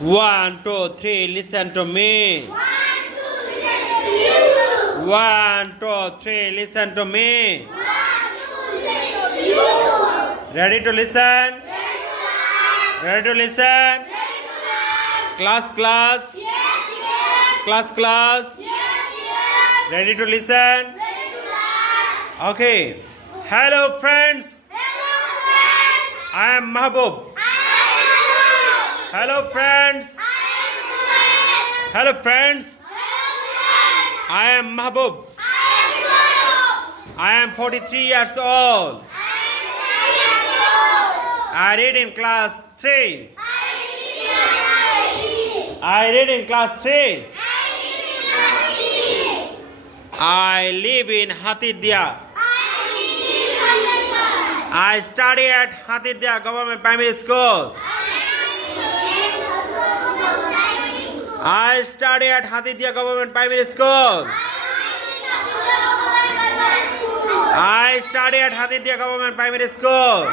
1, 2, 3, listen to me. 1, 2, 3, listen to me. Ready to listen? Ready to listen? Class, class. Class. Ready to listen? Okay. Hello, friends. I am Mahbub. Hello, friends. Hello, friends. I am Mahbub. I am 43 years old. I read in class 3. I read in class 3. I live in Hatidya. I study at Hatidya Government Primary School. I study at Hatidya Government Primary School. I study at Hatidya Government Primary School.